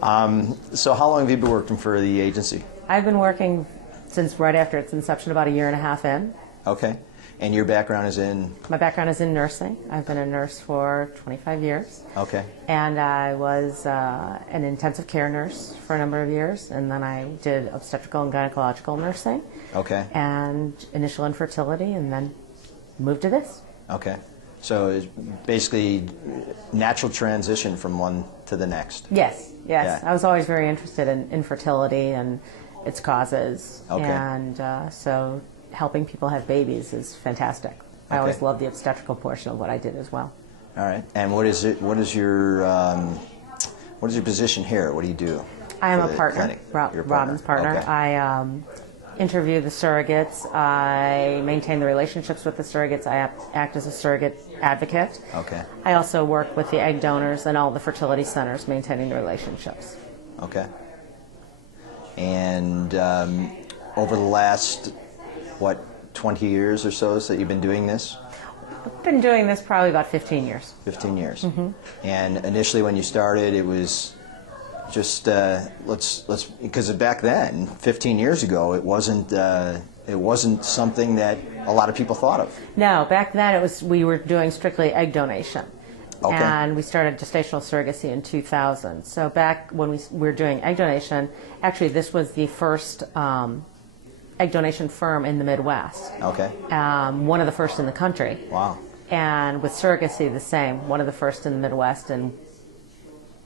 So how long have you been working for the agency? I've been working since right after its inception, about a year and a half in. Okay. And your background is in? My background is in nursing. I've been a nurse for 25 years. Okay. And I was an intensive care nurse for a number of years, and then I did obstetrical and gynecological nursing. Okay. And initial infertility, and then moved to this. Okay. So it's basically natural transition from one to the next. Yes, yes. Yeah. I was always very interested in infertility and its causes. Okay. And so helping people have babies is fantastic. I always loved the obstetrical portion of what I did as well. All right. And what is it? What is your position here? What do you do? I am a partner. Robin's partner. Okay. I interview the surrogates. I maintain the relationships with the surrogates. I act as a surrogate advocate. Okay. I also work with the egg donors and all the fertility centers, maintaining the relationships. Okay. And over the last, what, 20 years or so that you've been doing this? I've been doing this probably about 15 years. 15 years. Mm-hmm. And initially when you started, it was just because back then, 15 years ago, it wasn't something that a lot of people thought of. No, back then we were doing strictly egg donation. Okay. And we started gestational surrogacy in 2000. So back when we were doing egg donation, actually this was the first egg donation firm in the Midwest. Okay. One of the first in the country. Wow. And with surrogacy, the same. One of the first in the Midwest and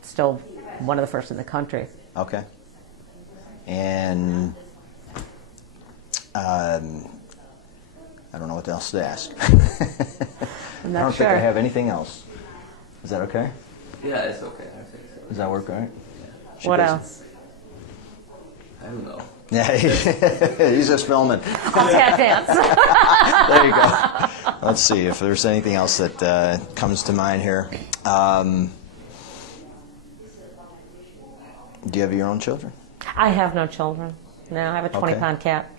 still one of the first in the country. Okay. And I don't know what else to ask. I'm not I don't sure. think I have anything else. Is that okay? Yeah, it's okay. I think so. Does that work all right? Yeah. What else? I don't know. Yeah, he's just filming. I'll tap dance. There you go. Let's see if there's anything else that comes to mind here. Do you have your own children? I have no children. No, I have a 20-pound cat.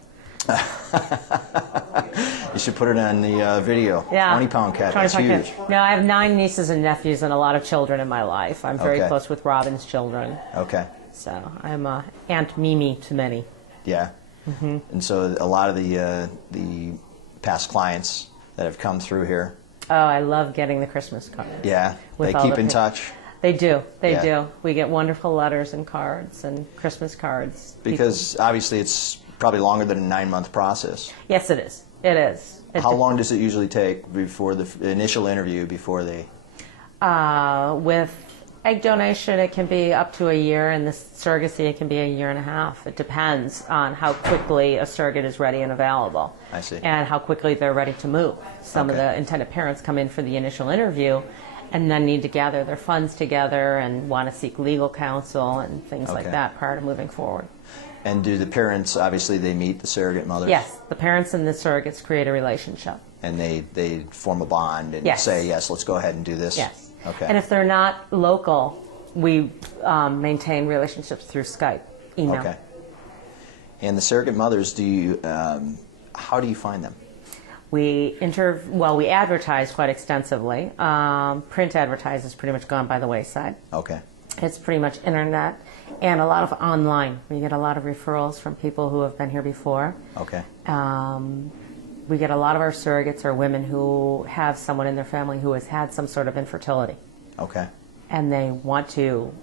You should put it on the video. Yeah. 20-pound cat. That's huge. Cat. No, I have 9 nieces and nephews and a lot of children in my life. I'm very close with Robin's children. Okay. So I'm Aunt Mimi to many. Yeah. Mm-hmm. And so a lot of the past clients that have come through here. Oh, I love getting the Christmas cards. Yeah. They keep in touch. They do. They Yeah. do. We get wonderful letters and cards and Christmas cards. Because obviously it's probably longer than a 9-month process. Yes, it is. It is. How long does it usually take before the initial interview before they? With egg donation, it can be up to a year, and the surrogacy, it can be a year and a half. It depends on how quickly a surrogate is ready and available. I see. And how quickly they're ready to move. Some of the intended parents come in for the initial interview and then need to gather their funds together and want to seek legal counsel and things like that prior to moving forward. And do the parents, obviously they meet the surrogate mothers? Yes, the parents and the surrogates create a relationship. And they form a bond and say, yes, let's go ahead and do this? Yes. Okay. And if they're not local, we maintain relationships through Skype, email. Okay. And the surrogate mothers, how do you find them? We advertise quite extensively. Print advertising has pretty much gone by the wayside. Okay. It's pretty much internet and a lot of online. We get a lot of referrals from people who have been here before. Okay. We get a lot of our surrogates are women who have someone in their family who has had some sort of infertility. Okay. And they want to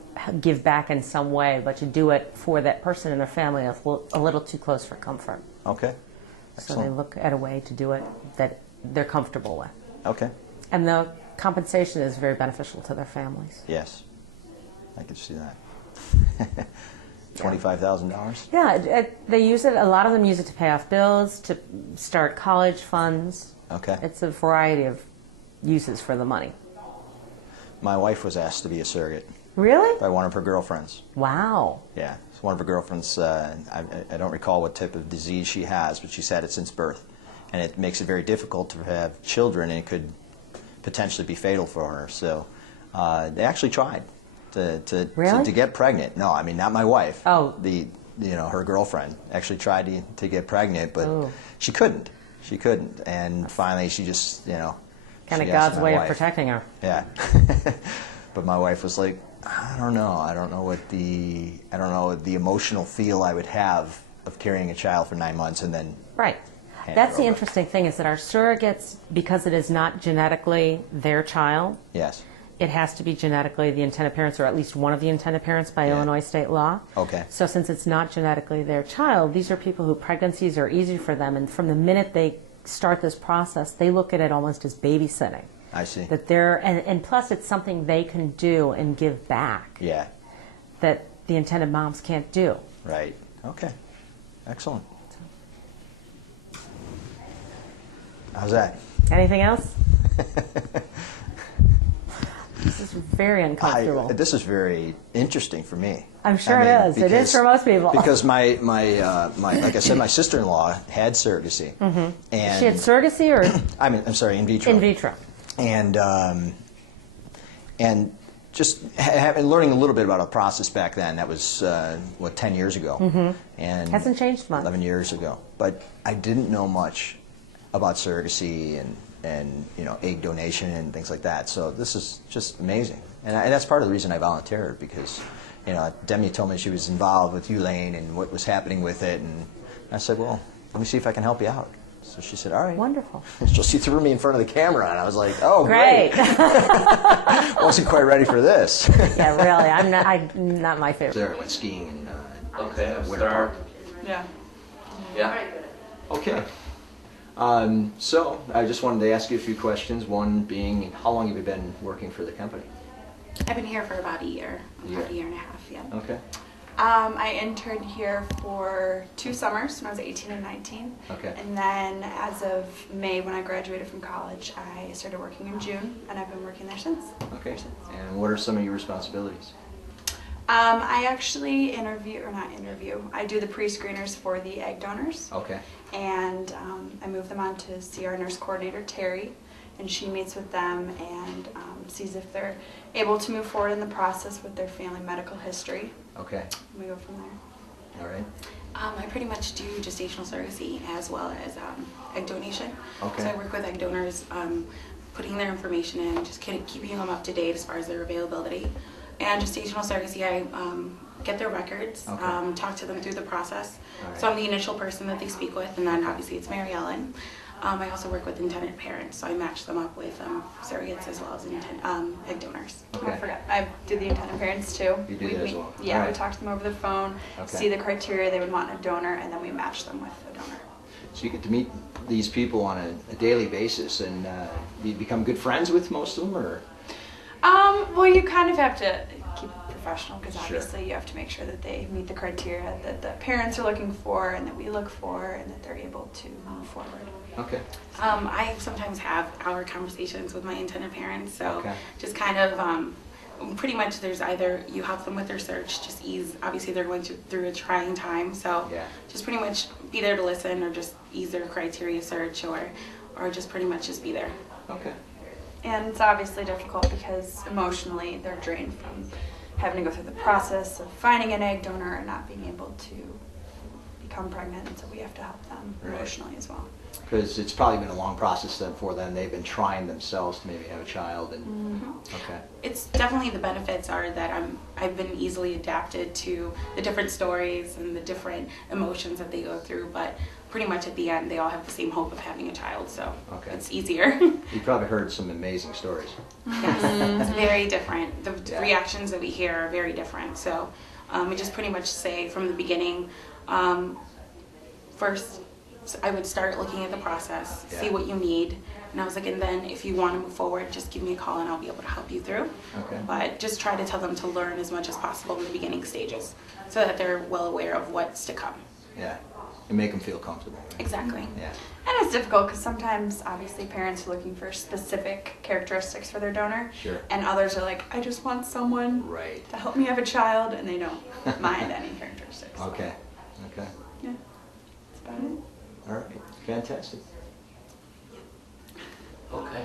give back in some way, but to do it for that person in their family is a little too close for comfort. Okay. So they look at a way to do it that they're comfortable with. Okay. And the compensation is very beneficial to their families. Yes. I could see that. $25,000? Yeah, they use it. A lot of them use it to pay off bills, to start college funds. Okay. It's a variety of uses for the money. My wife was asked to be a surrogate. Really? By one of her girlfriends. Wow. Yeah. It's one of her girlfriends, I don't recall what type of disease she has, but she's had it since birth. And it makes it very difficult to have children, and it could potentially be fatal for her. So they actually tried to get pregnant. No, I mean, not my wife. Oh. Her girlfriend actually tried to get pregnant, but she couldn't. She couldn't. And finally she just, kind of God's way of protecting her. Yeah. But my wife was like, I don't know. I don't know what the emotional feel I would have of carrying a child for 9 months and then. Right. hand That's it the over. interesting thing, is that our surrogates, because it is not genetically their child, Yes. it has to be genetically the intended parents, or at least one of the intended parents by Yeah. Illinois state law. Okay. So since it's not genetically their child, these are people who pregnancies are easy for them, and from the minute they start this process, they look at it almost as babysitting. I see. That they're, and plus it's something they can do and give back Yeah. that the intended moms can't do. Right. Okay. Excellent. How's that? Anything else? This is very uncomfortable. This is very interesting for me. I'm sure I mean, it is. It is for most people. Because my like I said, my sister-in-law had surrogacy, and She had surrogacy or I'm sorry, in vitro. in vitro? And just learning a little bit about a process back then. That was 10 years ago, and Hasn't changed much. 11 years ago. But I didn't know much about surrogacy and egg donation and things like that. So this is just amazing, and that's part of the reason I volunteered, because Demi told me she was involved with Elaine and what was happening with it, and I said, well, let me see if I can help you out. So she said, all right. Wonderful. So she threw me in front of the camera, and I was like, oh, Great. Wasn't quite ready for this. Yeah, really. I'm not my favorite. There, I went skiing in Okay, Winter Park. Yeah. Yeah. Okay. So I just wanted to ask you a few questions. One being, how long have you been working for the company? I've been here for about a year, about a year and a half, yeah. Okay. I interned here for 2 summers when I was 18 and 19. Okay. And then as of May, when I graduated from college, I started working in June, and I've been working there since. Okay. And what are some of your responsibilities? I actually I do the pre-screeners for the egg donors. Okay. And I move them on to see our nurse coordinator, Terry, and she meets with them and sees if they're able to move forward in the process with their family medical history. Okay. And we go from there. All right. I pretty much do gestational surrogacy as well as egg donation. Okay. So I work with egg donors, putting their information in, just kind of keeping them up to date as far as their availability. And gestational surrogacy, I get their records, Okay. talk to them through the process. All right. So I'm the initial person that they speak with, and then obviously it's Mary Ellen. I also work with intended parents, so I match them up with surrogates as well as egg donors. Okay. I forgot. I do the intended parents too. You do that as well. Yeah, All we right. talk to them over the phone, Okay. see the criteria they would want in a donor, and then we match them with a donor. So you get to meet these people on a daily basis, and you become good friends with most of them, or? Well, you kind of have to keep it professional, because Sure. obviously you have to make sure that they meet the criteria that the parents are looking for and that we look for, and that they're able to move forward. Okay. I sometimes have hour conversations with my intended parents, so Okay. just kind of pretty much there's either you help them with their search, just ease, obviously they're going through a trying time, so Yeah. just pretty much be there to listen, or just ease their criteria search, or just pretty much just be there. Okay. And it's obviously difficult because emotionally they're drained from having to go through the process of finding an egg donor and not being able to become pregnant, and so we have to help them Right. emotionally as well. Because it's probably been a long process then for them. They've been trying themselves to maybe have a child, and okay. It's definitely, the benefits are that I've been easily adapted to the different stories and the different emotions that they go through, but pretty much at the end they all have the same hope of having a child, so Okay. it's easier. You probably heard some amazing stories. Yes, it's very different. The Yeah. reactions that we hear are very different, so we just pretty much say from the beginning, first I would start looking at the process, see Yeah. what you need, and I was like, and then if you want to move forward, just give me a call and I'll be able to help you through. Okay. But just try to tell them to learn as much as possible in the beginning stages, so that they're well aware of what's to come. Yeah. And make them feel comfortable. Right? Exactly. Yeah. And it's difficult because sometimes, obviously, parents are looking for specific characteristics for their donor. Sure. And others are like, I just want someone Right. to help me have a child, and they don't mind any characteristics. Okay. Okay. Yeah. That's about it. All right. Fantastic. Okay.